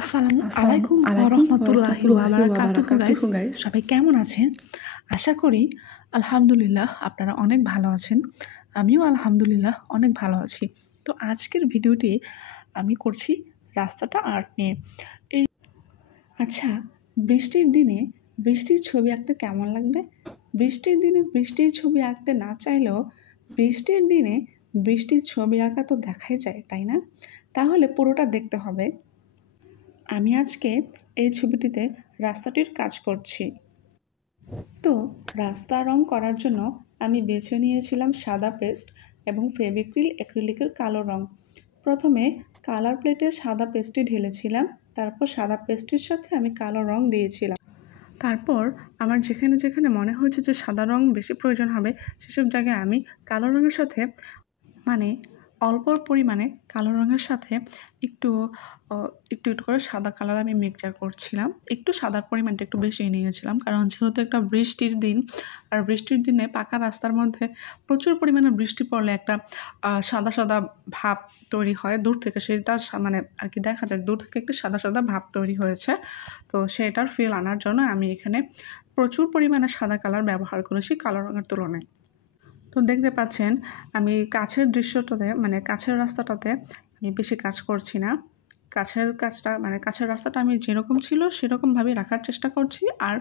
আসসালামু আসসালামু আলাইকুম ওয়া আলাইকুম রাহমাতুল্লাহি ওয়া ওরহমাতুল্লাহি বারাকাতুহু ওয়াবারাকাতুহু গাইস। গাইস। সবাই কেমন আছেন? আশা করি আলহামদুলিল্লাহ আপনারা অনেক ভালো আছেন। আমিও আলহামদুলিল্লাহ অনেক ভালো আছি। তো আজকের ভিডিওটি আমি করছি রাস্তাটা আর্ট নিয়ে। এই আচ্ছা, বৃষ্টির দিনে বৃষ্টির ছবি আঁকতে কেমন লাগবে? বৃষ্টির দিনে বৃষ্টির ছবি আঁকতে না চাইলেও বৃষ্টির দিনে বৃষ্টির ছবি আঁকা তো দেখাই যায়, তাই না? তাহলে পুরোটা দেখতে হবে। আমি আজকে এই ছবিটিতে রাস্তাটির কাজ করছি। তো রাস্তা রং করার জন্য আমি বেছে নিয়েছিলাম সাদা পেস্ট এবং ফেভিক্রিল অ্যাক্রিলিকের কালো রং। প্রথমে কালার প্লেটে সাদা পেস্টটি ঢেলেছিলাম, তারপর সাদা পেস্টের সাথে আমি কালো রং দিয়েছিলাম। তারপর আমার যেখানে যেখানে মনে হয়েছে যে সাদা রং বেশি প্রয়োজন হবে সেসব জায়গায় আমি কালো রঙের সাথে মানে অল্প পরিমাণে কালো রঙের সাথে একটু একটু করে সাদা কালার আমি মিক্সচার করছিলাম। একটু সাদার পরিমাণটা একটু বেশিই নিয়েছিলাম, কারণ যেহেতু একটা বৃষ্টির দিন, আর বৃষ্টির দিনে পাকা রাস্তার মধ্যে প্রচুর পরিমাণে বৃষ্টি পড়লে একটা সাদা সাদা ভাব তৈরি হয় দূর থেকে। সেটা মানে আর কি দেখা যায় দূর থেকে একটা সাদা সাদা ভাব তৈরি হয়েছে। তো সেটার ফিল আনার জন্য আমি এখানে প্রচুর পরিমাণে সাদা কালার ব্যবহার করেছি কালো রঙের তুলনায়। তো দেখতে পাচ্ছেন আমি কাছের দৃশ্যটাতে মানে কাছের রাস্তাটাতে আমি বেশি কাজ করছি না। কাছের রাস্তাটা আমি যেরকম ছিল সেরকমভাবেই রাখার চেষ্টা করছি। আর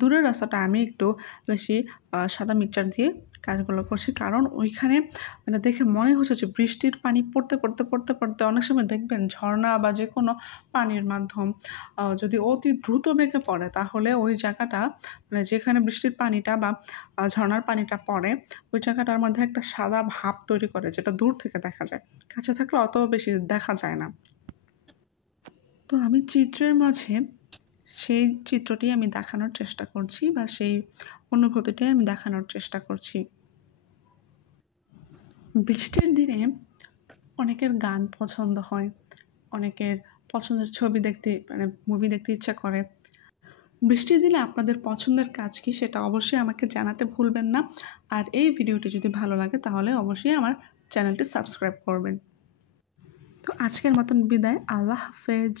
দূরের রাস্তাটা আমি একটু বেশি সাদা মিক্সচার দিয়ে কাজগুলো করছি। কারণ ওইখানে মানে দেখে মনে হচ্ছে যে বৃষ্টির পানি পড়তে অনেক সময় দেখবেন ঝর্ণা বা যেকোনো পানির মাধ্যম যদি অতি দ্রুত বেগে পড়ে, তাহলে ওই জায়গাটা মানে যেখানে বৃষ্টির পানিটা বা ঝর্ণার পানিটা পড়ে ওই জায়গাটার মধ্যে একটা সাদা ভাব তৈরি করে, যেটা দূর থেকে দেখা যায়। কাছে থাকলে অত বেশি দেখা যায় না। তো আমি চিত্রের মাঝে সেই চিত্রটি আমি দেখানোর চেষ্টা করছি বা সেই অনুভূতিটাই আমি দেখানোর চেষ্টা করছি। বৃষ্টির দিনে অনেকের গান পছন্দ হয়, অনেকের পছন্দের ছবি দেখতে মানে মুভি দেখতে ইচ্ছা করে। বৃষ্টির দিনে আপনাদের পছন্দের কাজ কি সেটা অবশ্যই আমাকে জানাতে ভুলবেন না। আর এই ভিডিওটি যদি ভালো লাগে তাহলে অবশ্যই আমার চ্যানেলটি সাবস্ক্রাইব করবেন। তো আজকের মতন বিদায়। আল্লাহ হাফেজ।